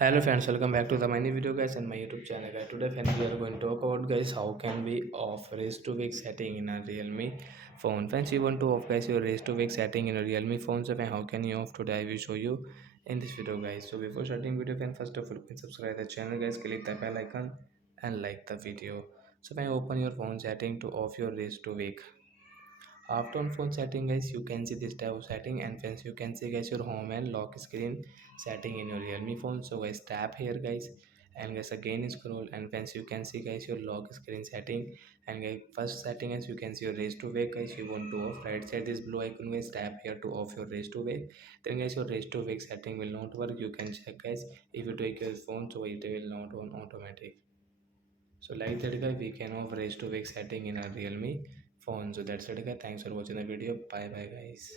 Hello friends, welcome back to the mini video guys and my YouTube channel guys. Today friends we are going to talk about guys how can we off raise to wake setting in a Realme phone. Friends, you want to off guys your raise to wake setting in a Realme phone. So friend, how can you off today? I will show you in this video guys. So before starting video, friend, first of all please subscribe the channel guys, click the bell icon and like the video. So when open your phone setting to off your raise to wake. After on phone setting guys, you can see this type of setting, and friends you can see guys your home and lock screen setting in your Realme phone. So guys tap here guys, and guys again scroll, and friends you can see guys your lock screen setting. And guys first setting as you can see your raise to wake guys, you want to off. Right side this blue icon guys, tap here to off your raise to wake. Then guys your raise to wake setting will not work. You can check guys, if you take your phone, so it will not on automatic. So like that guy, we can off raise to wake setting in our Realme phone. So that's it guy. Thanks for watching the video. Bye bye guys.